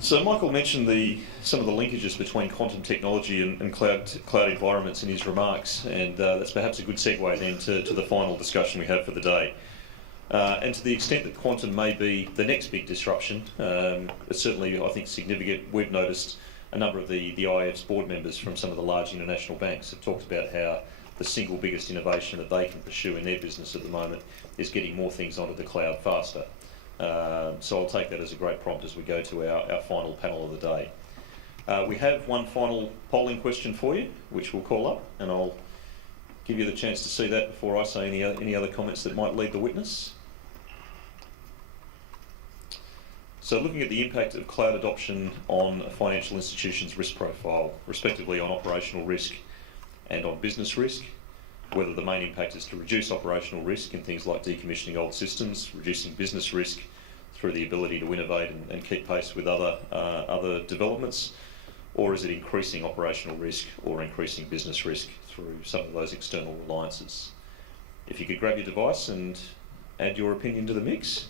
So Michael mentioned some of the linkages between quantum technology and cloud environments in his remarks, and that's perhaps a good segue then to the final discussion we have for the day. And to the extent that quantum may be the next big disruption, it's certainly, I think, significant. We've noticed a number of the IIF's board members from some of the large international banks have talked about how the single biggest innovation that they can pursue in their business at the moment is getting more things onto the cloud faster. So I'll take that as a great prompt as we go to our final panel of the day. We have one final polling question for you, which we'll call up, and I'll give you the chance to see that before I say any other comments that might lead the witness. So looking at the impact of cloud adoption on a financial institution's risk profile, respectively on operational risk and on business risk, whether the main impact is to reduce operational risk in things like decommissioning old systems, reducing business risk through the ability to innovate and keep pace with other developments, or is it increasing operational risk or increasing business risk through some of those external reliances? If you could grab your device and add your opinion to the mix.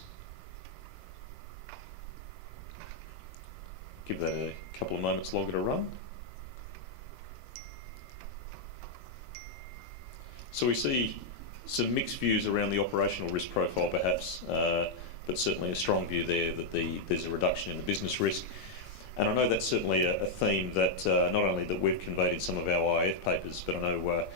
Give that a couple of moments longer to run. So we see some mixed views around the operational risk profile perhaps, but certainly a strong view there that there's a reduction in the business risk. And I know that's certainly a theme that not only that we've conveyed in some of our IIF papers, but I know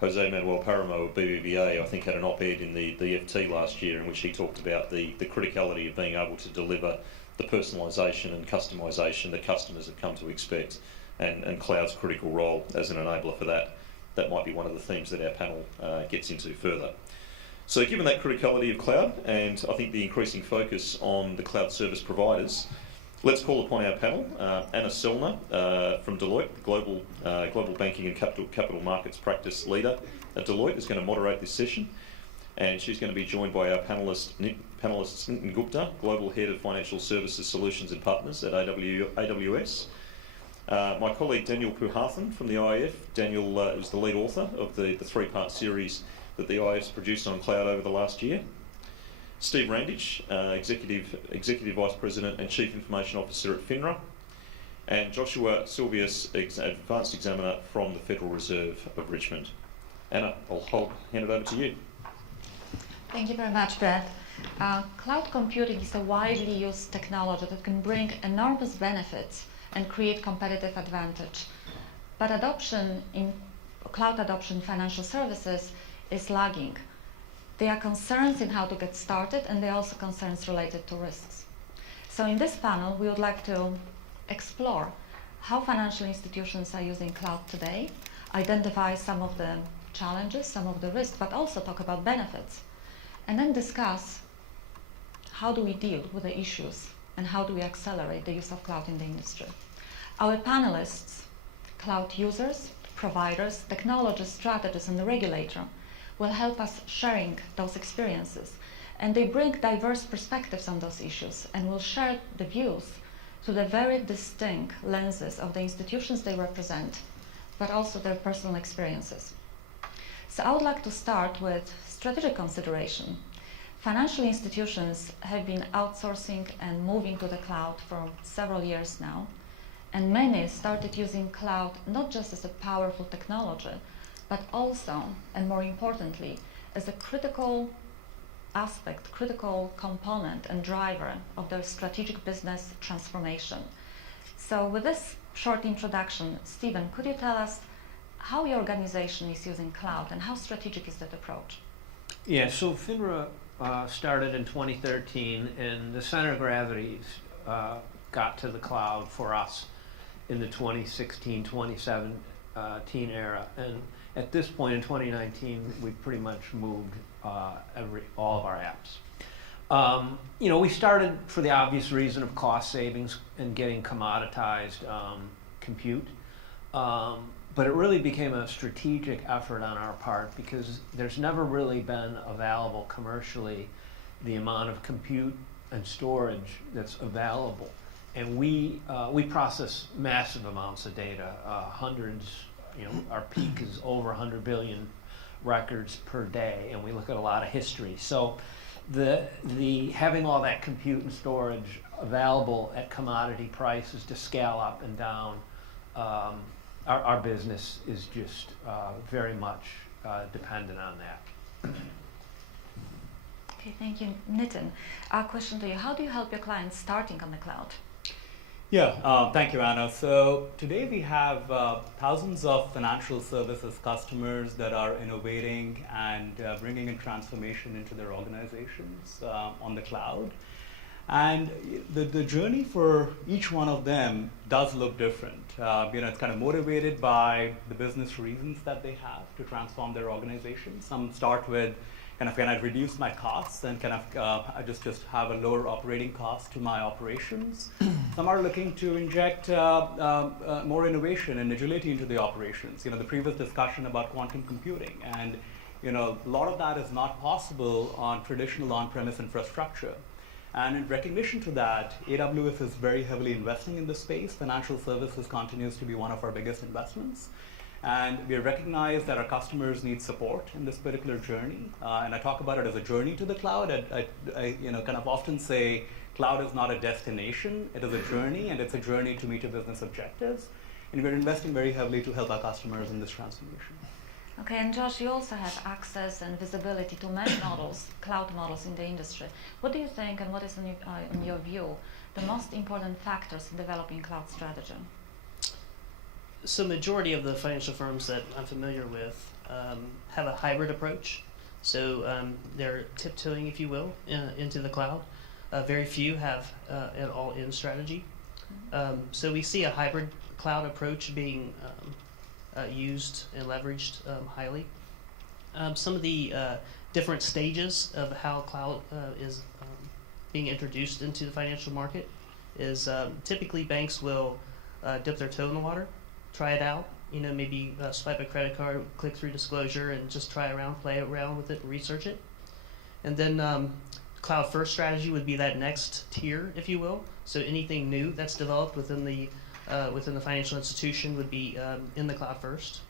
Jose Manuel Paramo of BBVA, I think, had an op-ed in the FT last year in which he talked about the criticality of being able to deliver the personalisation and customisation that customers have come to expect, and cloud's critical role as an enabler for that. That might be one of the themes that our panel gets into further. So given that criticality of cloud, and I think the increasing focus on the cloud service providers, let's call upon our panel. Anna Sellner from Deloitte, the Global Banking and Capital Markets Practice Leader at Deloitte, is going to moderate this session. And she's going to be joined by our panellists Nitin Gupta, Global Head of Financial Services Solutions and Partners at AWS. My colleague Daniel Puhathan from the IIF. Daniel is the lead author of the three-part series that the IIF's produced on cloud over the last year. Steve Randich, Executive Vice President and Chief Information Officer at FINRA. And Joshua Silvius, Advanced Examiner from the Federal Reserve of Richmond. Anna, I'll hand it over to you. Thank you very much, Brett. Cloud computing is a widely used technology that can bring enormous benefits and create competitive advantage. But cloud adoption in financial services is lagging. There are concerns in how to get started, and there are also concerns related to risks. So in this panel, we would like to explore how financial institutions are using cloud today, identify some of the challenges, some of the risks, but also talk about benefits, and then discuss how do we deal with the issues and how do we accelerate the use of cloud in the industry. Our panelists, cloud users, providers, technologists, strategists, and the regulator, will help us sharing those experiences. And they bring diverse perspectives on those issues and will share the views through the very distinct lenses of the institutions they represent, but also their personal experiences. So I would like to start with strategic consideration. Financial institutions have been outsourcing and moving to the cloud for several years now, and many started using cloud not just as a powerful technology, but also, and more importantly, as a critical aspect, critical component and driver of their strategic business transformation. So with this short introduction, Stephen, could you tell us how your organization is using cloud and how strategic is that approach? Yeah, so FINRA started in 2013, and the center of gravity got to the cloud for us in the 2016-2017 era. And at this point in 2019, we pretty much moved all of our apps. We started for the obvious reason of cost savings and getting commoditized compute. But it really became a strategic effort on our part because there's never really been available commercially the amount of compute and storage that's available. And we process massive amounts of data, hundreds, our peak is over 100 billion records per day, and we look at a lot of history. So the having all that compute and storage available at commodity prices to scale up and down, our business is just very much dependent on that. Okay, thank you. Nitin, a question to you. How do you help your clients starting on the cloud? Yeah, thank you, Anna. So today we have thousands of financial services customers that are innovating and bringing in transformation into their organizations on the cloud. And the journey for each one of them does look different. It's kind of motivated by the business reasons that they have to transform their organization. Some start with can I reduce my costs and I just have a lower operating cost to my operations. Some are looking to inject more innovation and agility into the operations. The previous discussion about quantum computing, and a lot of that is not possible on traditional on-premise infrastructure. And in recognition to that, AWS is very heavily investing in this space. Financial services continues to be one of our biggest investments. And we recognize that our customers need support in this particular journey. And I talk about it as a journey to the cloud. I often say cloud is not a destination, it is a journey, and it's a journey to meet your business objectives. And we're investing very heavily to help our customers in this transformation. Okay, and Josh, you also have access and visibility to many models, cloud models in the industry. What do you think, and what is, in your view, the most important factors in developing cloud strategy? So majority of the financial firms that I'm familiar with have a hybrid approach. So they're tiptoeing, if you will, into the cloud. Very few have an all-in strategy. So we see a hybrid cloud approach being used and leveraged highly. Some of the different stages of how cloud is being introduced into the financial market is typically banks will dip their toe in the water, try it out, maybe swipe a credit card, click through disclosure, and just try around, play around with it, and research it. And then cloud first strategy would be that next tier, if you will. So anything new that's developed within the financial institution would be in the cloud first.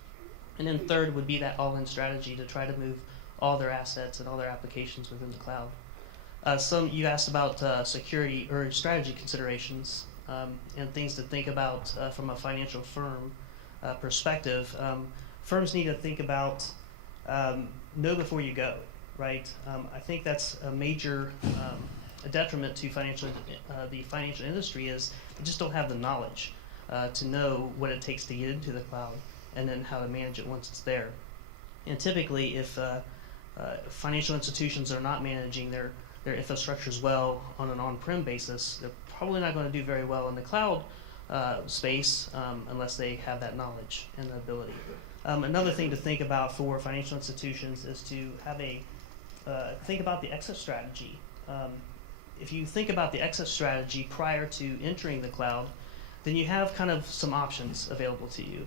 And then third would be that all-in strategy to try to move all their assets and all their applications within the cloud. You asked about security or strategy considerations. And things to think about from a financial firm perspective. Firms need to think about know before you go, right? I think that's a major detriment to the financial industry is they just don't have the knowledge to know what it takes to get into the cloud and then how to manage it once it's there. And typically, if financial institutions are not managing their infrastructures well on an on-prem basis, they're probably not going to do very well in the cloud space unless they have that knowledge and the ability. Another thing to think about for financial institutions is to have think about the exit strategy. If you think about the exit strategy prior to entering the cloud, then you have kind of some options available to you.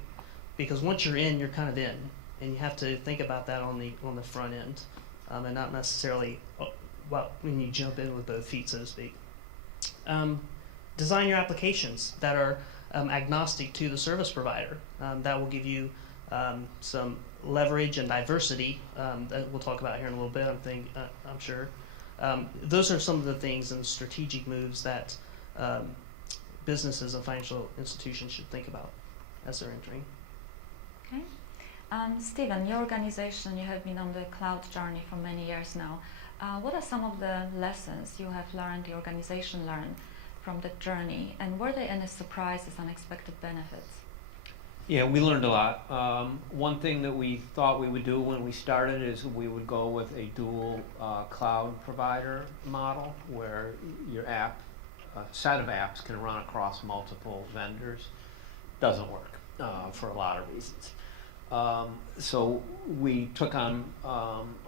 Because once you're in, you're kind of in. And you have to think about that on the front end and not necessarily when you jump in with both feet, so to speak. Design your applications that are agnostic to the service provider. That will give you some leverage and diversity that we'll talk about here in a little bit, I'm sure. Those are some of the things and strategic moves that businesses and financial institutions should think about as they're entering. Okay. Stephen, your organization, you have been on the cloud journey for many years now. What are some of the lessons you have learned, the organization learned from the journey, and were there any surprises, unexpected benefits? Yeah, we learned a lot. One thing that we thought we would do when we started is we would go with a dual cloud provider model where your set of apps can run across multiple vendors. Doesn't work for a lot of reasons. So we took on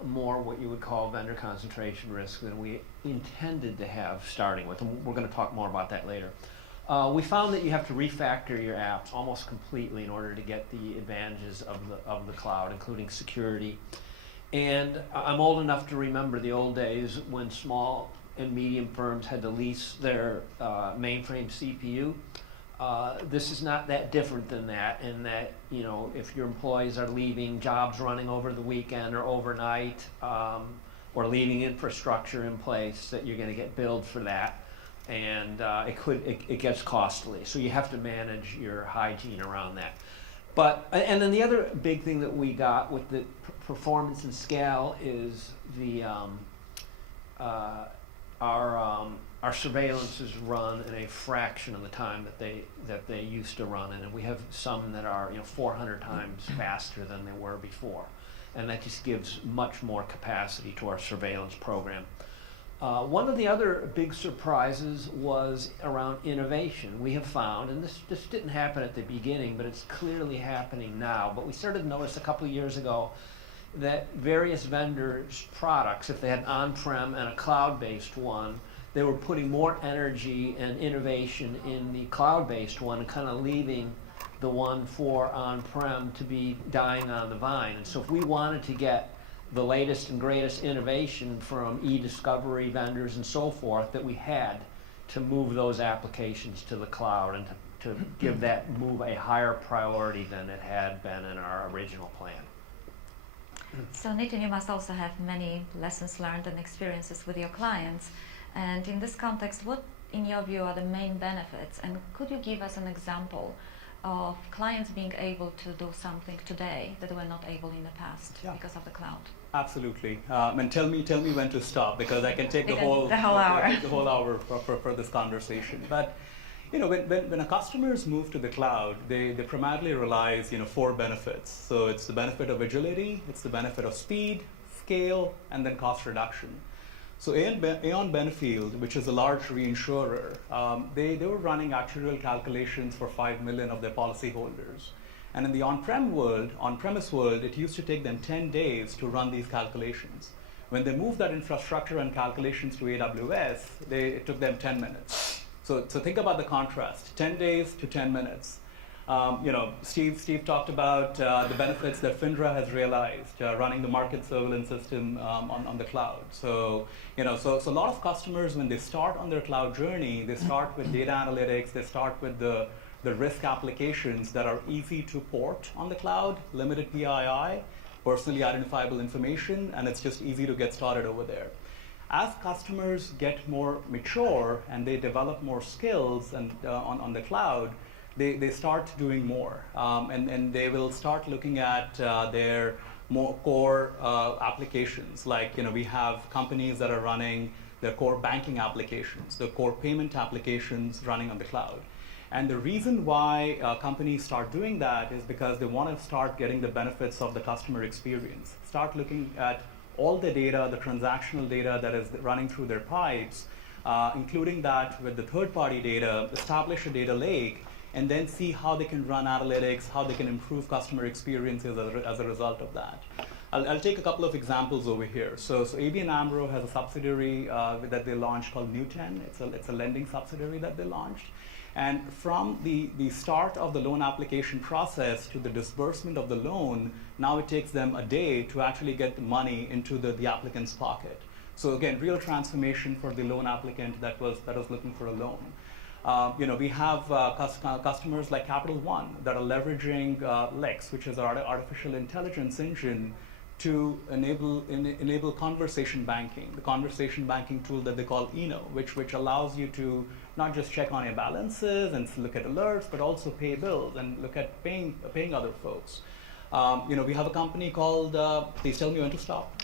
more what you would call vendor concentration risk than we intended to have starting with, and we're going to talk more about that later. We found that you have to refactor your apps almost completely in order to get the advantages of the cloud, including security. And I'm old enough to remember the old days when small and medium firms had to lease their mainframe CPU. This is not that different than that, in that, if your employees are leaving jobs running over the weekend or overnight, or leaving infrastructure in place that you're going to get billed for that, and it gets costly. So you have to manage your hygiene around that. But and then the other big thing that we got with the performance and scale is the our surveillance is run in a fraction of the time that they used to run in, and we have some that are 400 times faster than they were before, and that just gives much more capacity to our surveillance program. One of the other big surprises was around innovation. We have found, and this didn't happen at the beginning, but it's clearly happening now, but we started to notice a couple of years ago that various vendors' products, if they had on-prem and a cloud-based one, they were putting more energy and innovation in the cloud-based one and kind of leaving the one for on-prem to be dying on the vine. And so if we wanted to get the latest and greatest innovation from e-discovery vendors and so forth, that we had to move those applications to the cloud and to give that move a higher priority than it had been in our original plan. So Nitin, you must also have many lessons learned and experiences with your clients. And in this context, what in your view are the main benefits? And could you give us an example of clients being able to do something today that they were not able in the past because of the cloud? Absolutely. And tell me when to stop, because I can take the whole hour for this conversation. But when a customers move to the cloud, they primarily realize 4 benefits. So it's the benefit of agility, it's the benefit of speed, scale, and then cost reduction. So Aon Benefield, which is a large reinsurer, they were running actuarial calculations for 5 million of their policyholders. And in the on-premise world, it used to take them 10 days to run these calculations. When they moved that infrastructure and calculations to AWS, it took them 10 minutes. So think about the contrast, 10 days to 10 minutes. Steve talked about the benefits that FINRA has realized running the market surveillance system on the cloud. So a lot of customers, when they start on their cloud journey, they start with data analytics, they start with the risk applications that are easy to port on the cloud, limited PII, personally identifiable information, and it's just easy to get started over there. As customers get more mature and they develop more skills and on the cloud, they start doing more, and they will start looking at their more core applications. Like we have companies that are running their core banking applications, the core payment applications running on the cloud. And the reason why companies start doing that is because they want to start getting the benefits of the customer experience. Start looking at all the data, the transactional data that is running through their pipes, including that with the third-party data, establish a data lake, and then see how they can run analytics, how they can improve customer experiences as a result of that. I'll take a couple of examples over here. So ABN AMRO has a subsidiary that they launched called New10. It's a lending subsidiary that they launched. And from the start of the loan application process to the disbursement of the loan, now it takes them a day to actually get the money into the applicant's pocket. So again, real transformation for the loan applicant that was looking for a loan. We have customers like Capital One that are leveraging Lex, which is our artificial intelligence engine, to enable conversation banking, the conversation banking tool that they call Eno, which allows you to not just check on your balances and look at alerts, but also pay bills and look at paying other folks. We have a company called, please tell me when to stop.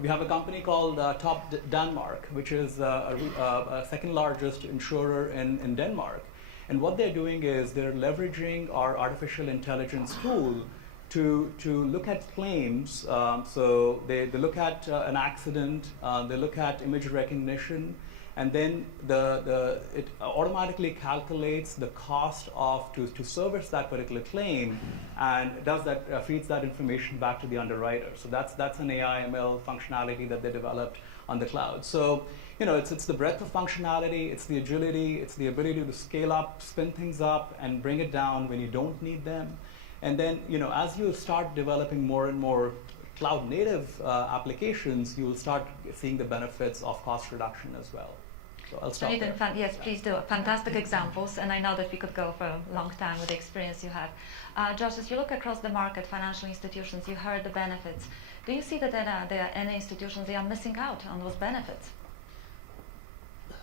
We have a company called Top Denmark, which is a second largest insurer in Denmark. And what they're doing is they're leveraging our artificial intelligence tool to look at claims. So they look at an accident, they look at image recognition, and then it automatically calculates the cost to service that particular claim, and feeds that information back to the underwriter. So that's an AI/ML functionality that they developed on the cloud. So it's the breadth of functionality, it's the agility, it's the ability to scale up, spin things up, and bring it down when you don't need them. And then as you start developing more and more cloud native applications, you will start seeing the benefits of cost reduction as well. So I'll stop Nathan, there. yes, please do. Fantastic examples, and I know that we could go for a long time with the experience you have. Josh, as you look across the market, financial institutions, you heard the benefits. Do you see that there are any institutions that are missing out on those benefits?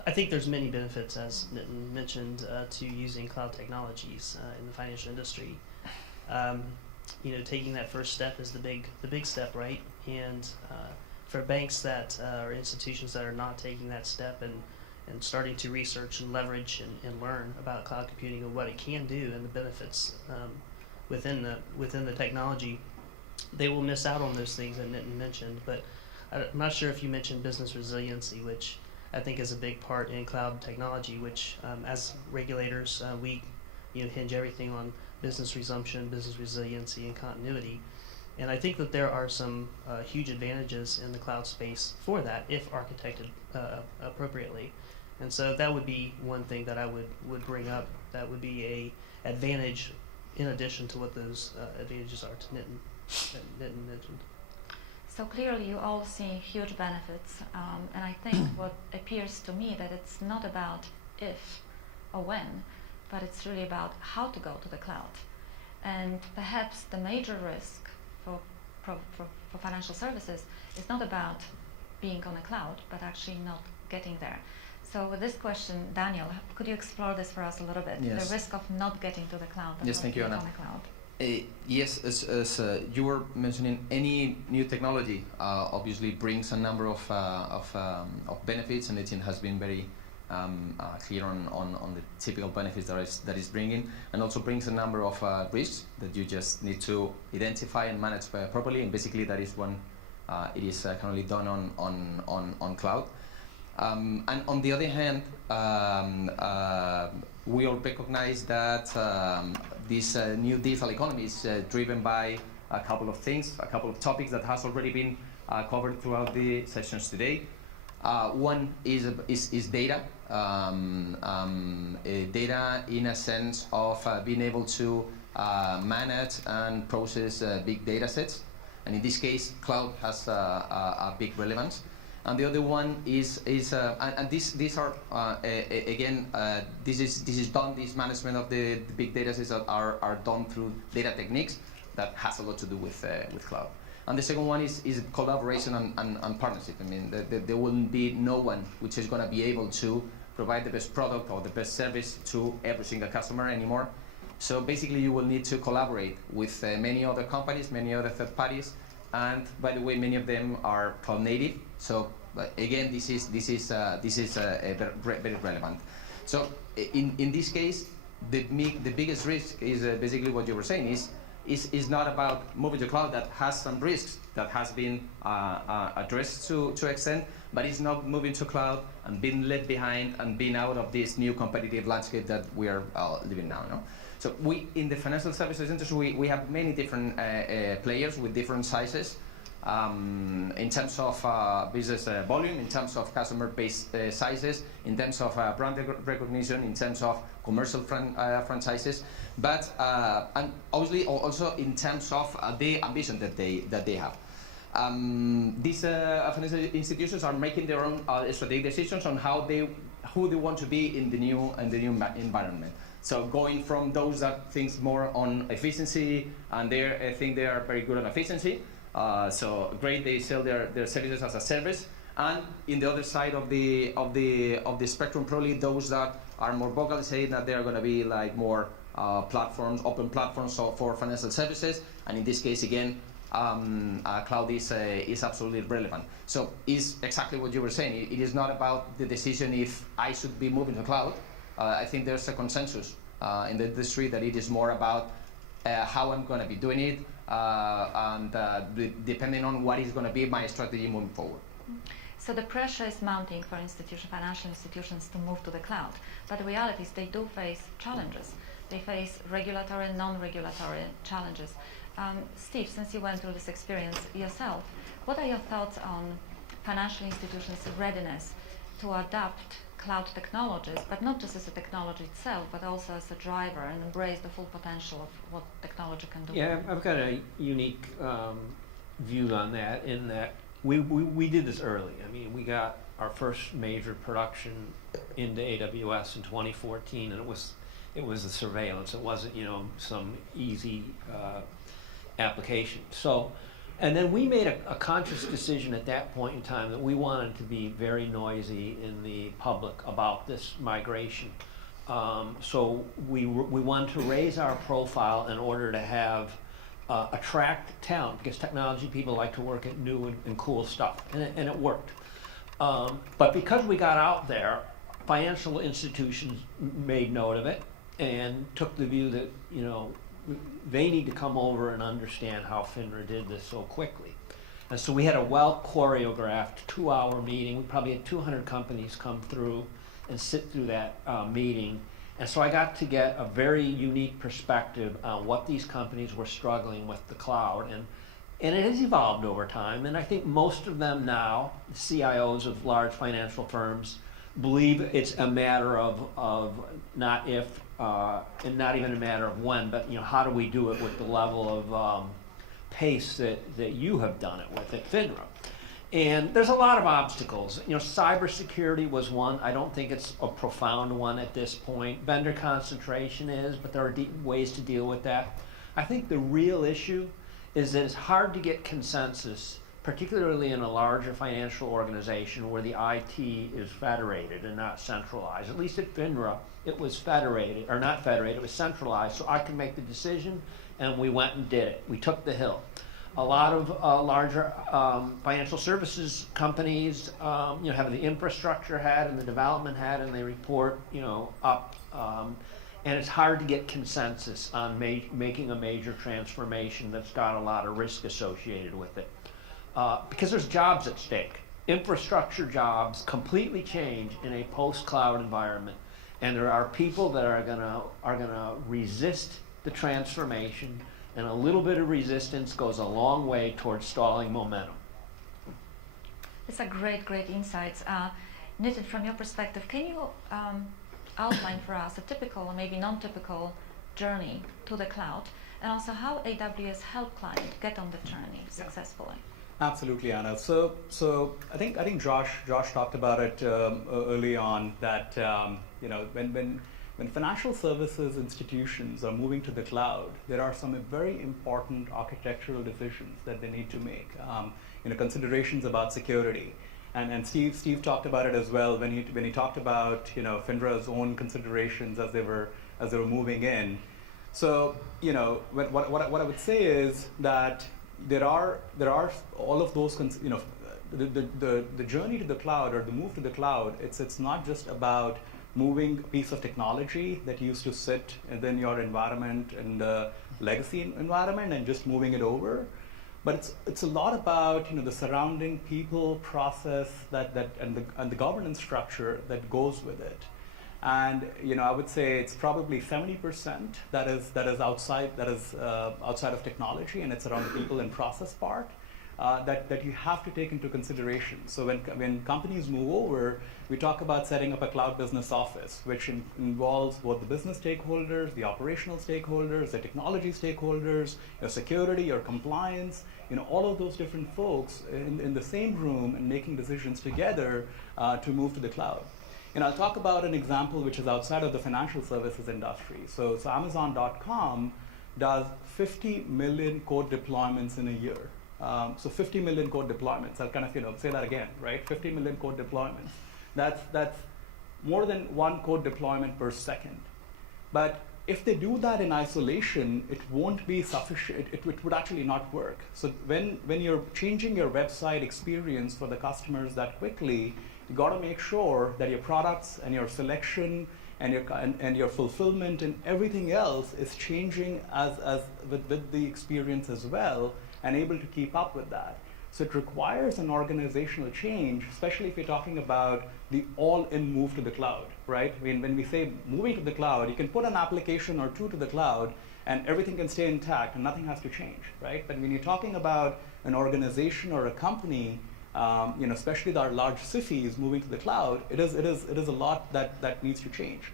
I think there's many benefits, as Nitin mentioned, to using cloud technologies in the financial industry. Taking that first step is the big step, right? And for banks that or institutions that are not taking that step and starting to research and leverage and learn about cloud computing and what it can do and the benefits within the technology, they will miss out on those things that Nitin mentioned. But I'm not sure if you mentioned business resiliency, which I think is a big part in cloud technology, which as regulators, we hinge everything on business resumption, business resiliency, and continuity. And I think that there are some huge advantages in the cloud space for that if architected appropriately. And so that would be one thing that I would bring up. That would be a advantage in addition to what those advantages are to Nitin mentioned. So clearly you all see huge benefits, and I think what appears to me that it's not about if or when, but it's really about how to go to the cloud. And perhaps the major risk for financial services is not about being on a cloud, but actually not getting there. So with this question, Daniel, could you explore this for us a little bit? Yes. The risk of not getting to the cloud and Yes, not thank you, being Anna. on a cloud. Yes, as you were mentioning, any new technology obviously brings a number of benefits, and the team has been very clear on the typical benefits that is bringing, and also brings a number of risks that you just need to identify and manage properly. And basically, that is when it is currently done on cloud. And on the other hand, we all recognize that this new digital economy is driven by a couple of things, a couple of topics that has already been covered throughout the sessions today. One is data. Data in a sense of being able to manage and process big data sets. And in this case, cloud has a big relevance. And the other one is and these are again this is done. This management of the big data sets are done through data techniques that has a lot to do with cloud. And the second one is collaboration and partnership. I mean, there will be no one which is going to be able to provide the best product or the best service to every single customer anymore. So basically, you will need to collaborate with many other companies, many other third parties. And by the way, many of them are cloud native. So again, this is very relevant. So in this case, the biggest risk is basically what you were saying is not about moving to cloud. That has some risks that has been addressed to extent, but it's not moving to cloud and being left behind and being out of this new competitive landscape that we are living now. No? So we, in the financial services industry, we have many different players with different sizes in terms of business volume, in terms of customer base sizes, in terms of brand recognition, in terms of commercial franchises, but and obviously also in terms of the ambition that they have. These financial institutions are making their own strategic decisions on who they want to be in the new environment. So going from those that think more on efficiency, and they think they are very good on efficiency. So great, they sell their services as a service. And in the other side of the spectrum, probably those that are more vocal saying that they are going to be like more platforms, open platforms for financial services. And in this case, again, cloud is absolutely relevant. So it's exactly what you were saying. It is not about the decision if I should be moving to cloud. I think there's a consensus in the industry that it is more about how I'm going to be doing it, and depending on what is going to be my strategy moving forward. So the pressure is mounting for financial institutions to move to the cloud, but the reality is they do face challenges. They face regulatory and non-regulatory challenges. Steve, since you went through this experience yourself, what are your thoughts on financial institutions' readiness to adopt cloud technologies, but not just as a technology itself, but also as a driver, and embrace the full potential of what technology can do? Yeah, I've got a unique view on that, in that we did this early. I mean, we got our first major production into AWS in 2014, and it was the surveillance. It wasn't, some easy application. So, and then we made a conscious decision at that point in time that we wanted to be very noisy in the public about this migration. So we wanted to raise our profile in order to have attract talent, because technology people like to work at new and cool stuff, and it worked. But because we got out there, financial institutions made note of it and took the view that they need to come over and understand how FINRA did this so quickly. And so we had a well choreographed 2-hour meeting. We probably had 200 companies come through and sit through that meeting. And so I got to get a very unique perspective on what these companies were struggling with the cloud. And it has evolved over time. And I think most of them now, CIOs of large financial firms, believe it's a matter of not if, and not even a matter of when, but how do we do it with the level of pace that you have done it with at FINRA. And there's a lot of obstacles. Cybersecurity was one. I don't think it's a profound one at this point. Vendor concentration is, but there are ways to deal with that. I think the real issue is that it's hard to get consensus, particularly in a larger financial organization where the IT is federated and not centralized. At least at FINRA, it was federated, or not federated, it was centralized, so I could make the decision, and we went and did it. We took the hill. A lot of larger financial services companies, have the infrastructure head and the development head, and they report, up. And it's hard to get consensus on making a major transformation that's got a lot of risk associated with it. Because there's jobs at stake. Infrastructure jobs completely change in a post-cloud environment, and there are people that are gonna resist the transformation, and a little bit of resistance goes a long way towards stalling momentum. These are great insights. Nitin, from your perspective, can you outline for us a typical or maybe non-typical journey to the cloud, and also how AWS helped clients get on the journey successfully? Absolutely, Anna. So I think Josh talked about it early on that when financial services institutions are moving to the cloud, there are some very important architectural decisions that they need to make. Considerations about security, and Steve talked about it as well when he talked about FINRA's own considerations as they were moving in. So what I would say is that there are all of those the journey to the cloud or the move to the cloud. It's not just about moving a piece of technology that used to sit within your environment and the legacy environment and just moving it over, but it's a lot about the surrounding people, process and the governance structure that goes with it. And I would say it's probably 70% that is outside of technology, and it's around the people and process part that you have to take into consideration. So when companies move over, we talk about setting up a cloud business office, which involves both the business stakeholders, the operational stakeholders, the technology stakeholders, your security, your compliance, all of those different folks in the same room and making decisions together to move to the cloud. I'll talk about an example which is outside of the financial services industry. So Amazon.com does 50 million code deployments in a year. So 50 million code deployments. I'll kind of say that again, right? 50 million code deployments. That's more than one code deployment per second. But if they do that in isolation, it won't be sufficient. It would actually not work. So when you're changing your website experience for the customers that quickly, you got to make sure that your products and your selection and your fulfillment and everything else is changing as with the experience as well, and able to keep up with that. So it requires an organizational change, especially if you're talking about the all-in move to the cloud, right? When we say moving to the cloud, you can put an application or two to the cloud and everything can stay intact and nothing has to change, right? But when you're talking about an organization or a company, especially the large cities moving to the cloud, it is a lot that needs to change.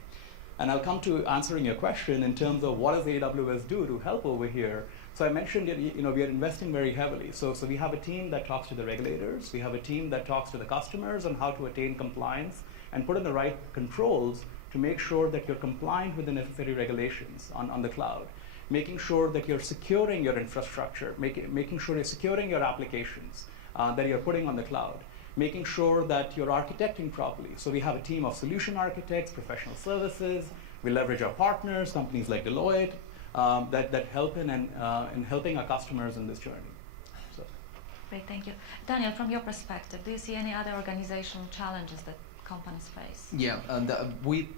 And I'll come to answering your question in terms of what does AWS do to help over here. So So I mentioned, we are investing very heavily. So we have a team that talks to the regulators. We have a team that talks to the customers on how to attain compliance and put in the right controls to make sure that you're compliant with the necessary regulations on the cloud, making sure that you're securing your infrastructure, making sure you're securing your applications that you're putting on the cloud, making sure that you're architecting properly. So we have a team of solution architects, professional services. We leverage our partners, companies like Deloitte, that help in helping our customers in this journey. So. Great, thank you. Daniel, from your perspective, do you see any other organizational challenges that companies face? Yeah, and we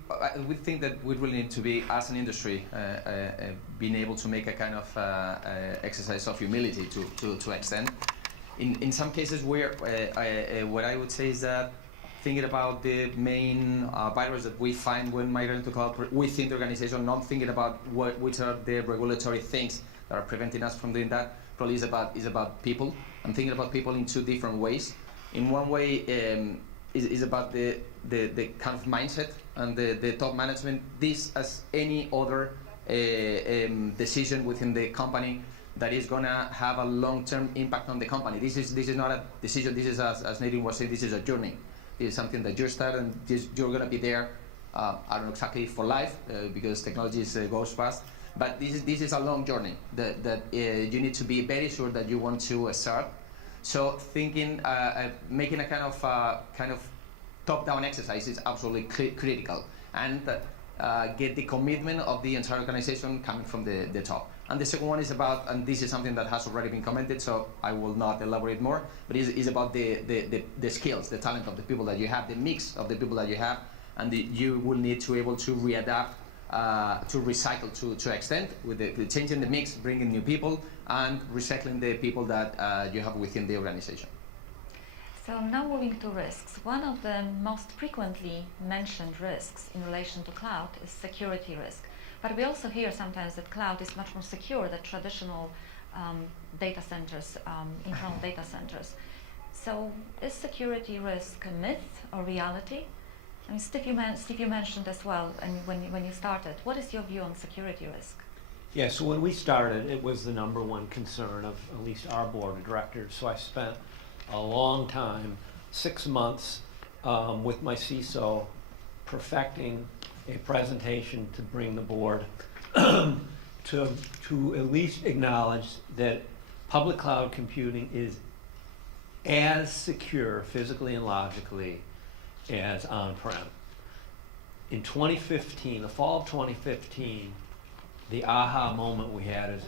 think that we really need to be, as an industry, being able to make a kind of exercise of humility to extend. In some cases, where what I would say is that thinking about the main barriers that we find when migrating to cloud within the organization, not thinking about which are the regulatory things that are preventing us from doing that, probably is about people. I'm thinking about people in two different ways. In one way, is about the kind of mindset and the top management. This, as any other decision within the company that is gonna have a long-term impact on the company. This is not a decision. This is, as Nadine was saying, this is a journey. This is something that you start and you're gonna be there. I don't know exactly for life because technology goes fast. But this is a long journey that you need to be very sure that you want to start. So thinking, making a kind of top-down exercise is absolutely critical, and get the commitment of the entire organization coming from the top. And the second one is about, and this is something that has already been commented, so I will not elaborate more, but is about the skills, the talent of the people that you have, the mix of the people that you have, and you will need to be able to readapt, to recycle to extent with the changing the mix, bringing new people, and recycling the people that you have within the organization. So now moving to risks. One of the most frequently mentioned risks in relation to cloud is security risk. But we also hear sometimes that cloud is much more secure than traditional data centers, internal data centers. So is security risk a myth or reality? I mean, Steve, you mentioned as well, and when you started, what is your view on security risk? Yeah, so when we started, it was the number one concern of at least our board of directors. So I spent a long time, 6 months, with my CISO, perfecting a presentation to bring the board to at least acknowledge that public cloud computing is as secure physically and logically as on-prem. In 2015, the fall of 2015, the aha moment we had is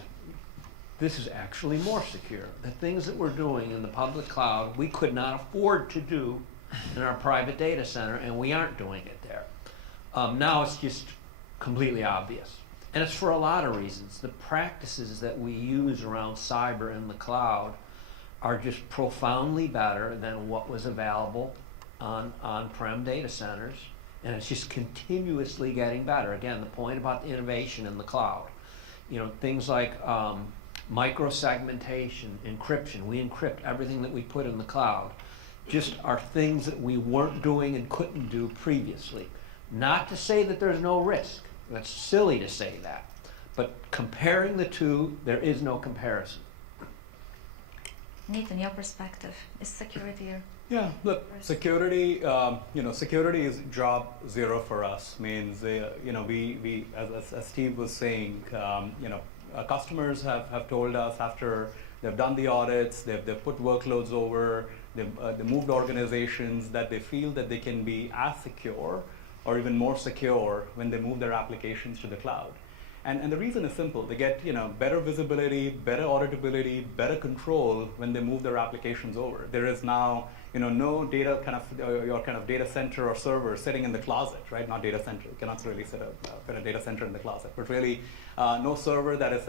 this is actually more secure. The things that we're doing in the public cloud, we could not afford to do in our private data center, and we aren't doing it there. Now it's just completely obvious. And it's for a lot of reasons. The practices that we use around cyber in the cloud are just profoundly better than what was available on-prem data centers. And it's just continuously getting better. Again, the point about the innovation in the cloud. You know, things like micro-segmentation, encryption. We encrypt everything that we put in the cloud. Just are things that we weren't doing and couldn't do previously. Not to say that there's no risk. That's silly to say that. But comparing the two, there is no comparison. Nathan, your perspective, is security a Yeah, look, security, security is job zero for us. Means, we as Steve was saying, our customers have told us after they've done the audits, they've put workloads over, they've moved organizations, that they feel that they can be as secure or even more secure when they move their applications to the cloud. And the reason is simple. They get better visibility, better auditability, better control when they move their applications over. There is now no data your kind of data center or server sitting in the closet, right? Not data center. You cannot really put a data center in the closet, but really no server that is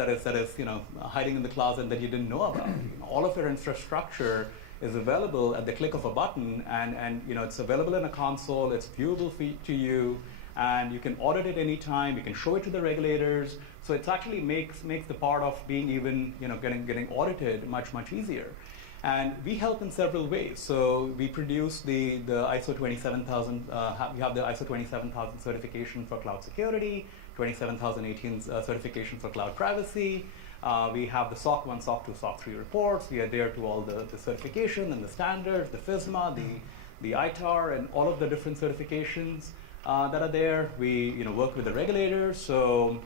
hiding in the closet that you didn't know about. All of your infrastructure is available at the click of a button, and it's available in a console. It's viewable to you. And you can audit it anytime. You can show it to the regulators. So it actually makes the part of being even getting audited much easier. And we help in several ways. So we produce the ISO 27000. We have the ISO 27000 certification for cloud security, 27018 certification for cloud privacy. We have the SOC 1, SOC 2, SOC 3 reports. We adhere to all the certification and the standards, the FISMA, the ITAR, and all of the different certifications that are there. We work with the regulators. So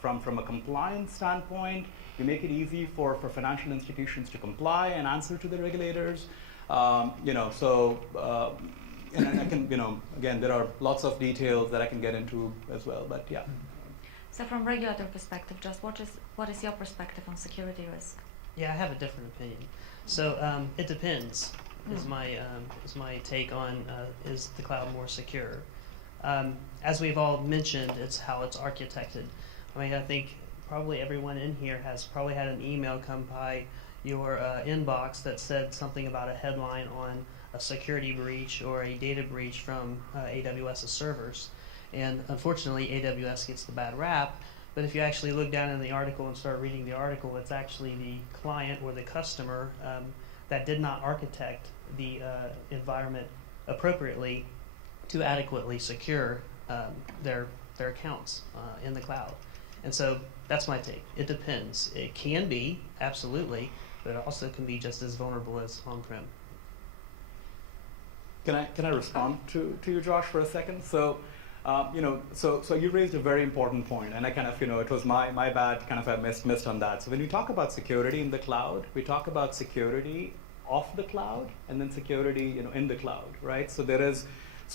from a compliance standpoint, we make it easy for financial institutions to comply and answer to the regulators. And I can, again, there are lots of details that I can get into as well, but yeah. So from regulatory perspective, just what is your perspective on security risk? Yeah, I have a different opinion. So it depends. Is my take on is the cloud more secure? As we've all mentioned, it's how it's architected. I mean, I think probably everyone in here has probably had an email come by your inbox that said something about a headline on a security breach or a data breach from AWS's servers. And unfortunately, AWS gets the bad rap. But if you actually look down in the article and start reading the article, it's actually the client or the customer that did not architect the environment appropriately to adequately secure their accounts in the cloud. And so that's my take. It depends. It can be, absolutely, but it also can be just as vulnerable as on-prem. Can I respond to you, Josh, for a second? So, so you raised a very important point, and I kind of, it was my bad, kind of I missed on that. So when we talk about security in the cloud, we talk about security off the cloud and then security, in the cloud, right? So there is,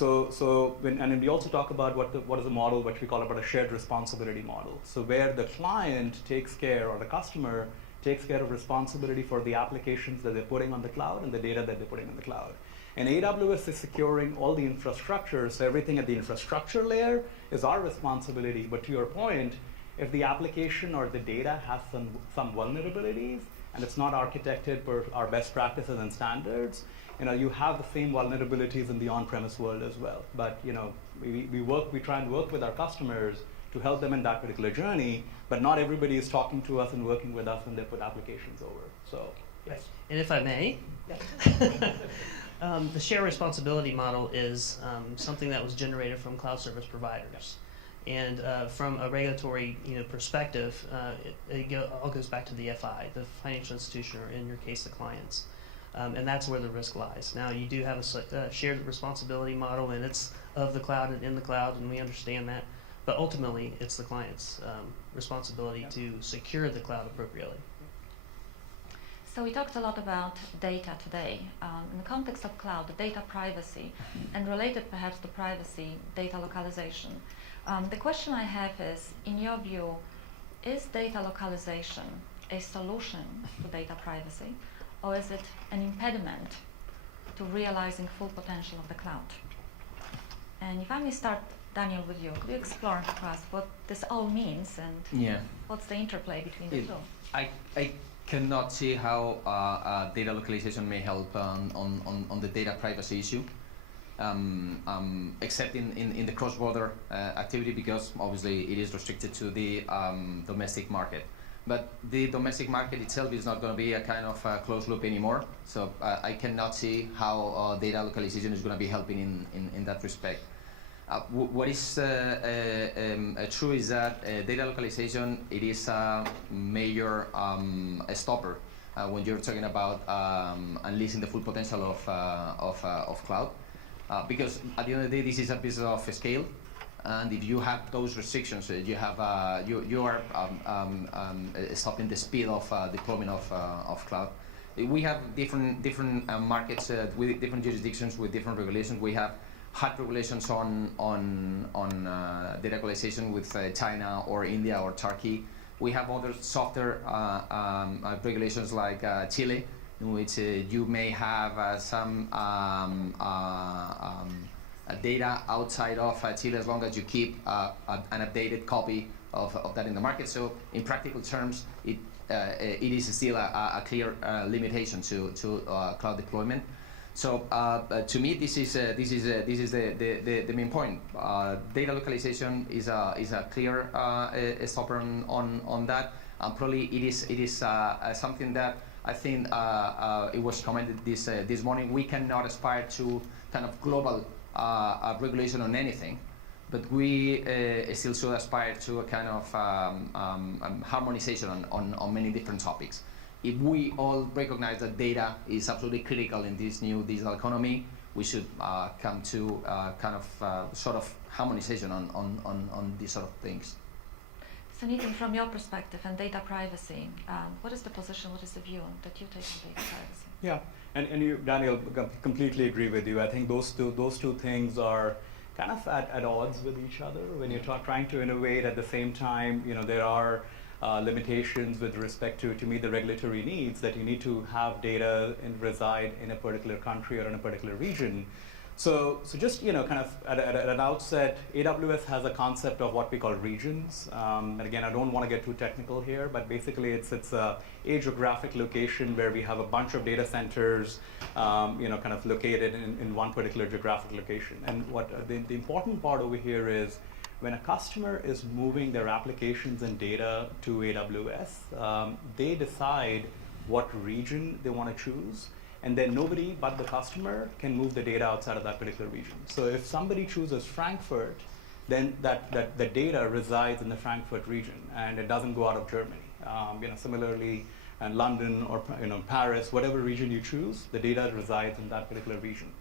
and we also talk about what is a model which we call about a shared responsibility model. So where the client takes care, or the customer takes care of responsibility for the applications that they're putting on the cloud and the data that they're putting on the cloud. And AWS is securing all the infrastructure, so everything at the infrastructure layer is our responsibility. But to your point, if the application or the data has some vulnerabilities and it's not architected per our best practices and standards, you have the same vulnerabilities in the on-premise world as well. But we try and work with our customers to help them in that particular journey, but not everybody is talking to us and working with us when they put applications over. So, yes. And if I may, the share responsibility model is something that was generated from cloud service providers. And from a regulatory perspective, it all goes back to the FI, the financial institution, or in your case, the clients. And that's where the risk lies. Now, you do have a shared responsibility model, and it's of the cloud and in the cloud, and we understand that. But ultimately, it's the client's responsibility to secure the cloud appropriately. So we talked a lot about data today. In the context of cloud, the data privacy, and related perhaps to privacy, data localization. The question I have is, in your view, is data localization a solution to data privacy, or is it an impediment to realizing full potential of the cloud? And if I may start, Daniel, with you, could you explore for us what this all means and what's the interplay between the two? I cannot see how data localization may help on the data privacy issue, except in the cross-border activity, because obviously it is restricted to the domestic market. But the domestic market itself is not going to be a kind of closed loop anymore. So I cannot see how data localization is going to be helping in that respect. What is true is that data localization, it is a major stopper when you're talking about unleashing the full potential of cloud, because at the end of the day, this is a business of scale, and if you have those restrictions, you have you are stopping the speed of deployment of cloud. We have different markets with different jurisdictions with different regulations. We have hard regulations on data localization with China or India or Turkey. We have other softer regulations like Chile, in which you may have some data outside of Chile as long as you keep an updated copy of that in the market. So in practical terms, it is still a clear limitation to cloud deployment. So to me, this is the main point. Data localization is a clear stopper on that. Probably it is something that I think it was commented this morning. We cannot aspire to kind of global regulation on anything, but we still should aspire to a kind of harmonization on many different topics. If we all recognize that data is absolutely critical in this new digital economy, we should come to kind of sort of harmonization on these sort of things. So Nitin, from your perspective and data privacy, what is the position, what is the view that you take on data privacy? Yeah, and you, Daniel, completely agree with you. I think those two things are kind of at odds with each other. When you're trying to innovate at the same time, there are limitations with respect to meet the regulatory needs, that you need to have data and reside in a particular country or in a particular region. So just kind of at an outset, AWS has a concept of what we call regions. And again, I don't want to get too technical here, but basically it's a geographic location where we have a bunch of data centers, kind of located in one particular geographic location. And what the important part over here is, when a customer is moving their applications and data to AWS, they decide what region they want to choose. And then nobody but the customer can move the data outside of that particular region. So if somebody chooses Frankfurt, then the data resides in the Frankfurt region, and it doesn't go out of Germany. Similarly, in London or Paris, whatever region you choose, the data resides in that particular region.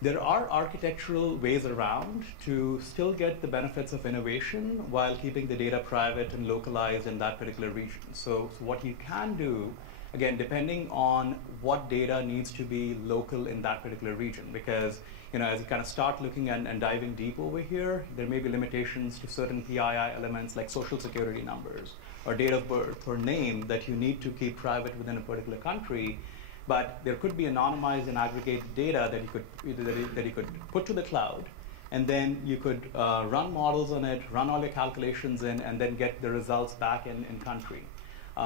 There are architectural ways around to still get the benefits of innovation while keeping the data private and localized in that particular region. So what you can do, again, depending on what data needs to be local in that particular region, because as you kind of start looking and diving deep over here, there may be limitations to certain PII elements like social security numbers or date of birth or name that you need to keep private within a particular country. But there could be anonymized and aggregated data that you could put to the cloud, and then you could run models on it, run all your calculations in, and then get the results back in country.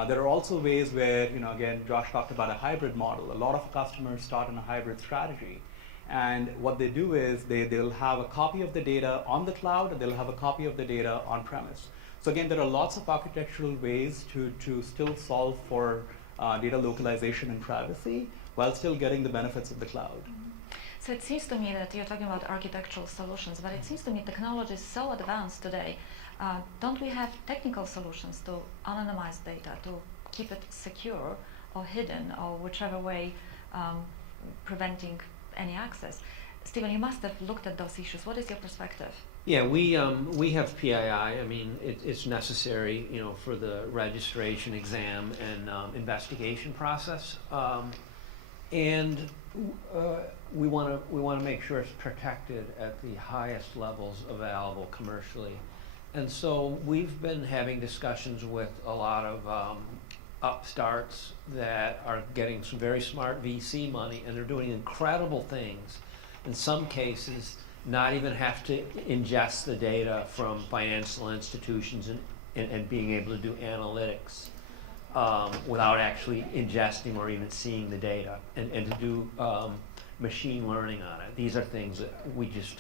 There are also ways where, again, Josh talked about a hybrid model. A lot of customers start in a hybrid strategy. And what they do is they'll have a copy of the data on the cloud, and they'll have a copy of the data on premise. So again, there are lots of architectural ways to still solve for data localization and privacy while still getting the benefits of the cloud. So it seems to me that you're talking about architectural solutions, but it seems to me technology is so advanced today. Don't we have technical solutions to anonymize data, to keep it secure or hidden, or whichever way preventing any access? Stephen, you must have looked at those issues. What is your perspective? Yeah, we have PII. I mean, it's necessary, for the registration, exam, and investigation process, and we want to make sure it's protected at the highest levels available commercially. And so we've been having discussions with a lot of upstarts that are getting some very smart VC money, and they're doing incredible things. In some cases, not even have to ingest the data from financial institutions and being able to do analytics without actually ingesting or even seeing the data, and to do machine learning on it. These are things that we just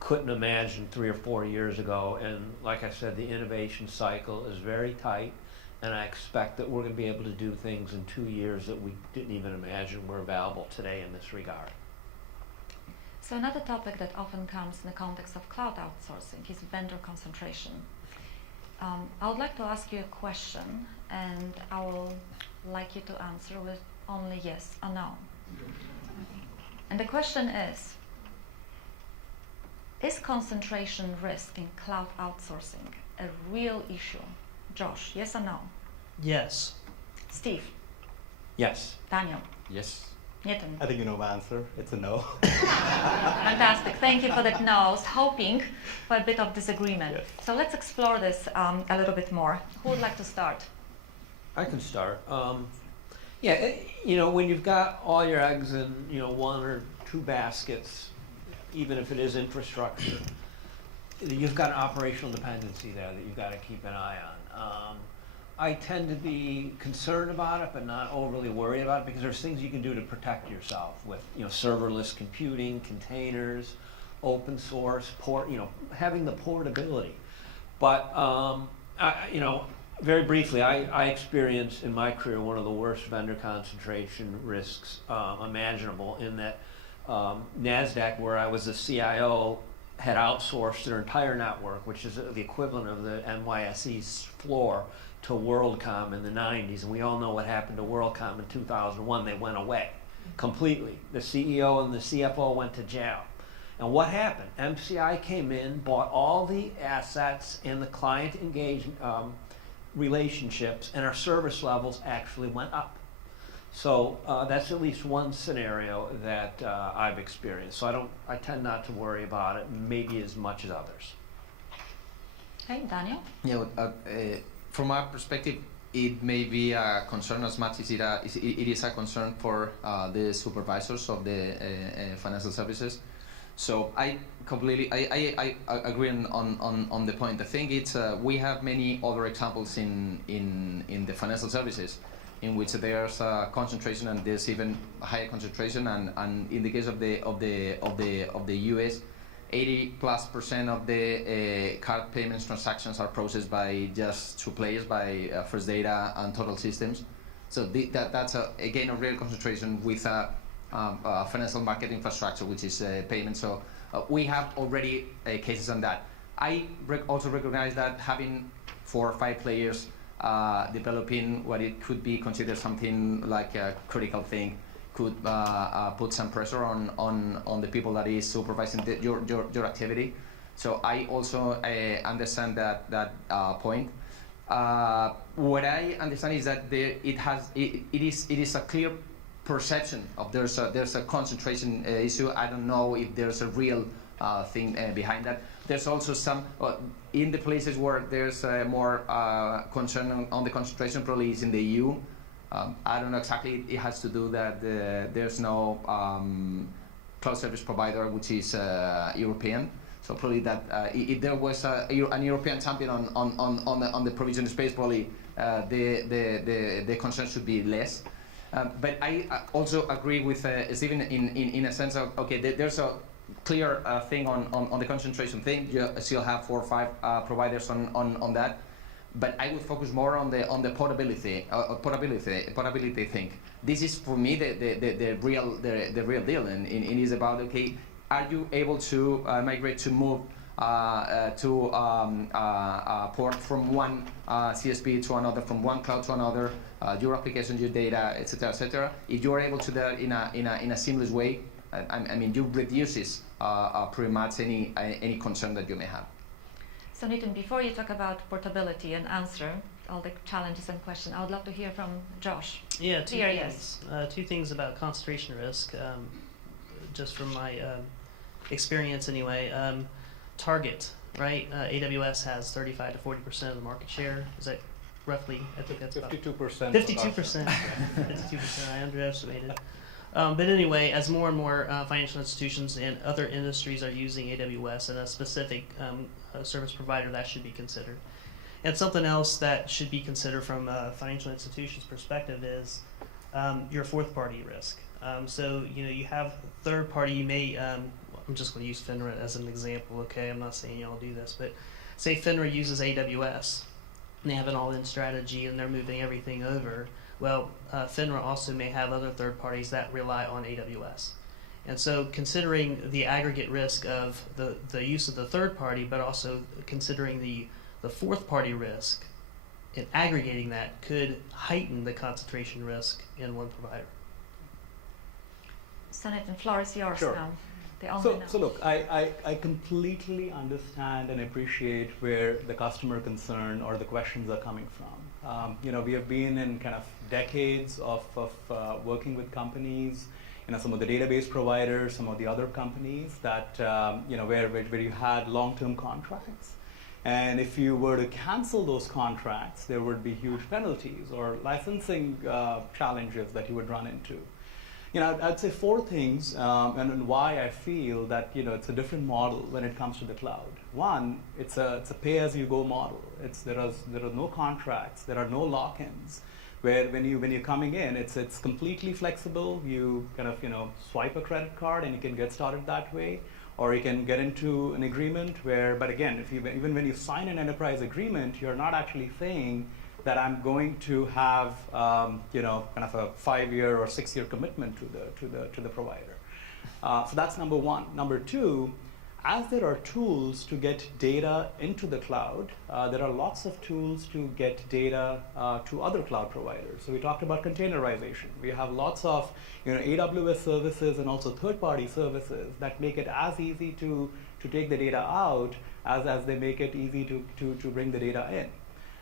couldn't imagine 3 or 4 years ago, and like I said, the innovation cycle is very tight, and I expect that we're going to be able to do things in 2 years that we didn't even imagine were available today in this regard. So another topic that often comes in the context of cloud outsourcing is vendor concentration. I would like to ask you a question, and I will like you to answer with only yes or no. And the question is concentration risk in cloud outsourcing a real issue? Josh, yes or no? Yes. Steve? Yes. Daniel? Yes. Nitin? I think you know my answer. It's a no. Fantastic. Thank you for that no. I was hoping for a bit of disagreement. Yes. So let's explore this a little bit more. Who would like to start? I can start. When you've got all your eggs in, 1 or 2 baskets, even if it is infrastructure, you've got an operational dependency there that you've got to keep an eye on. I tend to be concerned about it, but not overly worried about it, because there's things you can do to protect yourself with, serverless computing, containers, open source, having the portability. But, very briefly, I experienced in my career one of the worst vendor concentration risks imaginable, in that NASDAQ, where I was the CIO, had outsourced their entire network, which is the equivalent of the NYSE's floor, to WorldCom in the 90s. And we all know what happened to WorldCom in 2001. They went away completely. The CEO and the CFO went to jail. And what happened? MCI came in, bought all the assets and the client engagement relationships, and our service levels actually went up. So that's at least one scenario that I've experienced. So I tend not to worry about it maybe as much as others. Okay, Daniel? Yeah, from our perspective, it may be a concern as much as it is a concern for the supervisors of the financial services. So I agree on the point. I think it's we have many other examples in the financial services in which there's a concentration, and there's even higher concentration, and in the case of the US, 80+% of the card payments transactions are processed by just two players, by First Data and Total Systems. So that's again a real concentration with a financial market infrastructure, which is payment. So we have already cases on that. I also recognize that having 4 or 5 players developing what it could be considered something like a critical thing could put some pressure on the people that is supervising your activity. So I also understand that point. What I understand is that it is a clear perception of there's a concentration issue. I don't know if there's a real thing behind that. There's also some in the places where there's more concern on the concentration, probably is in the EU. I don't know exactly. It has to do that there's no cloud service provider which is European. So probably that if there was an European champion on the provision space, probably the concern should be less. But I also agree with Stephen in a sense of, okay, there's a clear thing on the concentration thing. You still have 4 or 5 providers on that. But I would focus more on the portability thing. This is for me the real deal, and it is about, okay, are you able to migrate to move to port from one CSP to another, from one cloud to another, your application, your data, etc., etc. If you are able to do that in a seamless way, I mean, you reduces pretty much any concern that you may have. So Nitin, before you talk about portability and answer all the challenges and questions, I would love to hear from Josh. Yeah, two Clear, things. Two things about concentration risk, just from my experience anyway. Target, right? AWS has 35 to 40% of the market share. Is that roughly? I think that's 52%. 52%. 52%. I underestimated. But anyway, as more and more financial institutions and other industries are using AWS and a specific service provider, that should be considered. And something else that should be considered from a financial institution's perspective is your fourth party risk. So you have third party. You may I'm just going to use FINRA as an example. Okay, I'm not saying y'all do this, but say FINRA uses AWS and they have an all-in strategy and they're moving everything over. Well, FINRA also may have other third parties that rely on AWS. And so considering the aggregate risk of the use of the third party, but also considering the fourth party risk, and aggregating that could heighten the concentration risk in one provider. So Nitin, floor is yours Sure. now. The only So, now. so look, I completely understand and appreciate where the customer concern or the questions are coming from. We have been in kind of decades of working with companies, some of the database providers, some of the other companies that, where you had long-term contracts. And if you were to cancel those contracts, there would be huge penalties or licensing challenges that you would run into. I'd say 4 things, and why I feel that it's a different model when it comes to the cloud. One, it's a pay-as-you-go model. There are no contracts, there are no lock-ins. Where when you're coming in, it's completely flexible. You kind of swipe a credit card and you can get started that way, or you can get into an agreement where. But again, even when you sign an enterprise agreement, you're not actually saying that I'm going to have kind of a 5-year or 6-year commitment to the provider. So that's number one. Number two, as there are tools to get data into the cloud, there are lots of tools to get data to other cloud providers. So we talked about containerization. We have lots of AWS services and also third-party services that make it as easy to take the data out as they make it easy to bring the data in.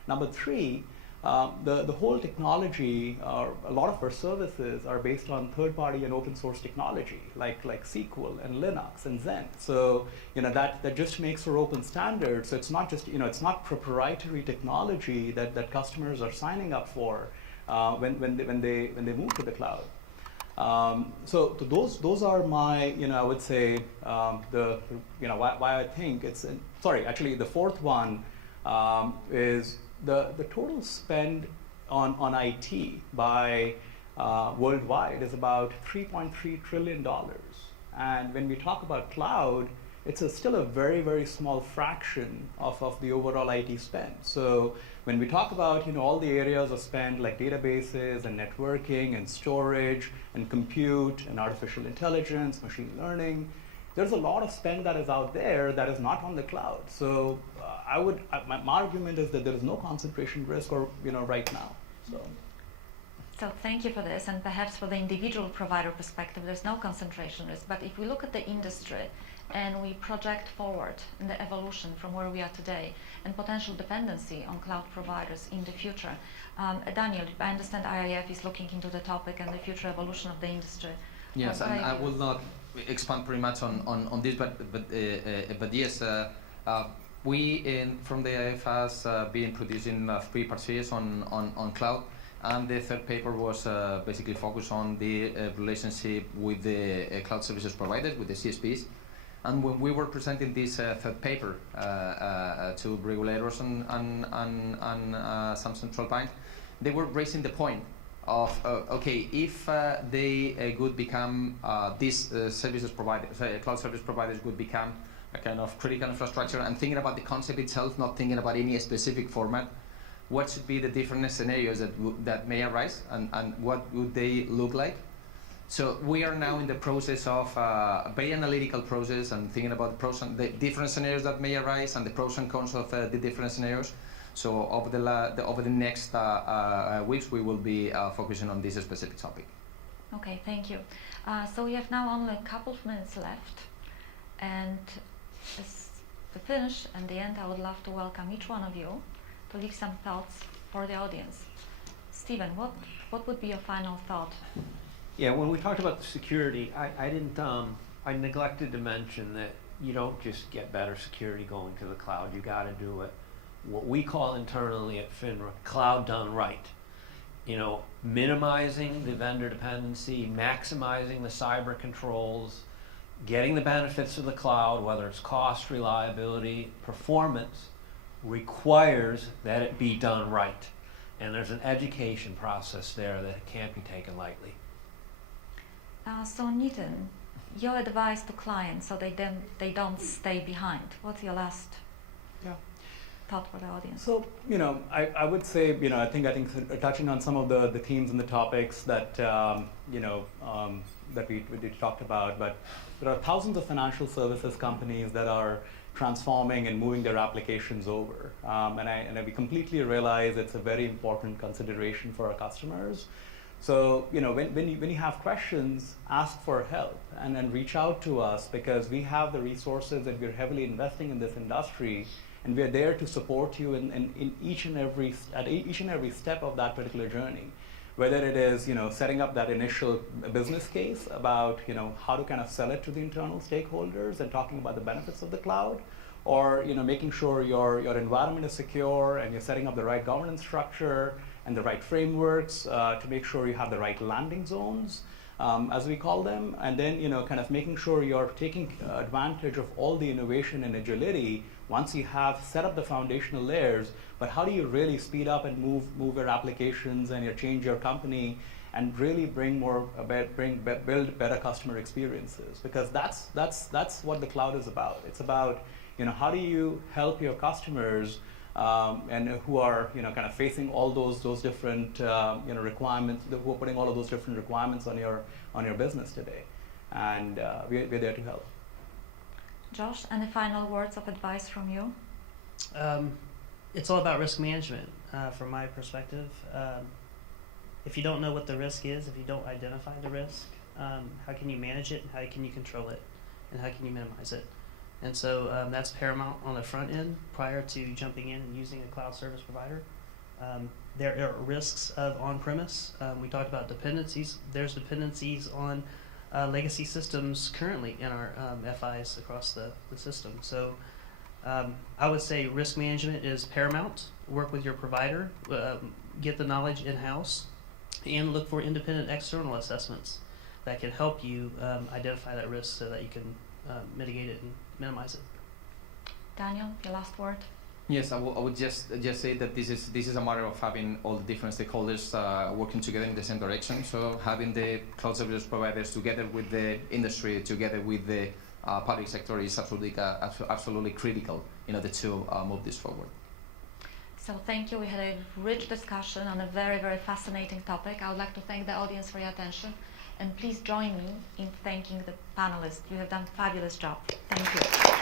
Number three, the whole technology, a lot of our services are based on third-party and open source technology, like SQL and Linux and Zen. So that just makes for open standards. So it's not just it's not proprietary technology that customers are signing up for when they move to the cloud. So those are my I would say why I think it's sorry, actually the fourth one is the total spend on IT by worldwide is about $3.3 trillion. And when we talk about cloud, it's still a very, very small fraction of the overall IT spend. So when we talk about all the areas of spend like databases and networking and storage and compute and artificial intelligence, machine learning, there's a lot of spend that is out there that is not on the cloud. So my argument is that there is no concentration risk right now. So thank you for this, and perhaps for the individual provider perspective, there's no concentration risk. But if we look at the industry and we project forward in the evolution from where we are today and potential dependency on cloud providers in the future, Daniel, I understand IIF is looking into the topic and the future evolution of the industry. Yes, and I will not expand pretty much on this, but yes, we from the IIF has been producing 3-part series on cloud, and the third paper was basically focused on the relationship with the cloud services providers, with the CSPs. And when we were presenting this third paper to regulators and some central banks, they were raising the point of okay, if they would become these services providers, cloud service providers would become a kind of critical infrastructure, and thinking about the concept itself, not thinking about any specific format, what should be the different scenarios that may arise, and what would they look like? So we are now in the process of a very analytical process and thinking about the pros and the different scenarios that may arise and the pros and cons of the different scenarios. So over the next weeks, we will be focusing on this specific topic. Okay, thank you. So we have now only a couple of minutes left, and as to finish and the end, I would love to welcome each one of you to leave some thoughts for the audience. Stephen, what would be your final thought? Yeah, when we talked about the security, I neglected to mention that you don't just get better security going to the cloud. You got to do it, what we call internally at FINRA, cloud done right. Minimizing the vendor dependency, maximizing the cyber controls, getting the benefits of the cloud, whether it's cost, reliability, performance, requires that it be done right. And there's an education process there that can't be taken lightly. So Nitin, your advice to clients so they don't stay behind. What's your last thought for the audience? So I would say I think touching on some of the themes and the topics that that we talked about, but there are thousands of financial services companies that are transforming and moving their applications over, and we completely realize it's a very important consideration for our customers. So when you have questions, ask for help and reach out to us, because we have the resources and we're heavily investing in this industry, and we're there to support you in each and every step of that particular journey. Whether it is setting up that initial business case about how to kind of sell it to the internal stakeholders and talking about the benefits of the cloud, or making sure your environment is secure and you're setting up the right governance structure and the right frameworks to make sure you have the right landing zones, as we call them, and then kind of making sure you're taking advantage of all the innovation and agility once you have set up the foundational layers. But how do you really speed up and move your applications and change your company and really build better customer experiences? Because that's what the cloud is about. It's about how do you help your customers and who are kind of facing all those different requirements, who are putting all of those different requirements on your business today, and we're there to help. Josh, any final words of advice from you? It's all about risk management from my perspective. If you don't know what the risk is, if you don't identify the risk, how can you manage it? How can you control it? And how can you minimize it? And so that's paramount on the front end prior to jumping in and using a cloud service provider. There are risks of on-premise. We talked about dependencies. There's dependencies on legacy systems currently in our FIs across the system. So I would say risk management is paramount. Work with your provider, get the knowledge in-house, and look for independent external assessments that can help you identify that risk so that you can mitigate it and minimize it. Daniel, your last word. Yes, I would just say that this is a matter of having all the different stakeholders working together in the same direction. So having the cloud service providers together with the industry, together with the public sector is absolutely critical in order to move this forward. So thank you. We had a rich discussion on a very, very fascinating topic. I would like to thank the audience for your attention. And please join me in thanking the panelists. You have done a fabulous job. Thank you.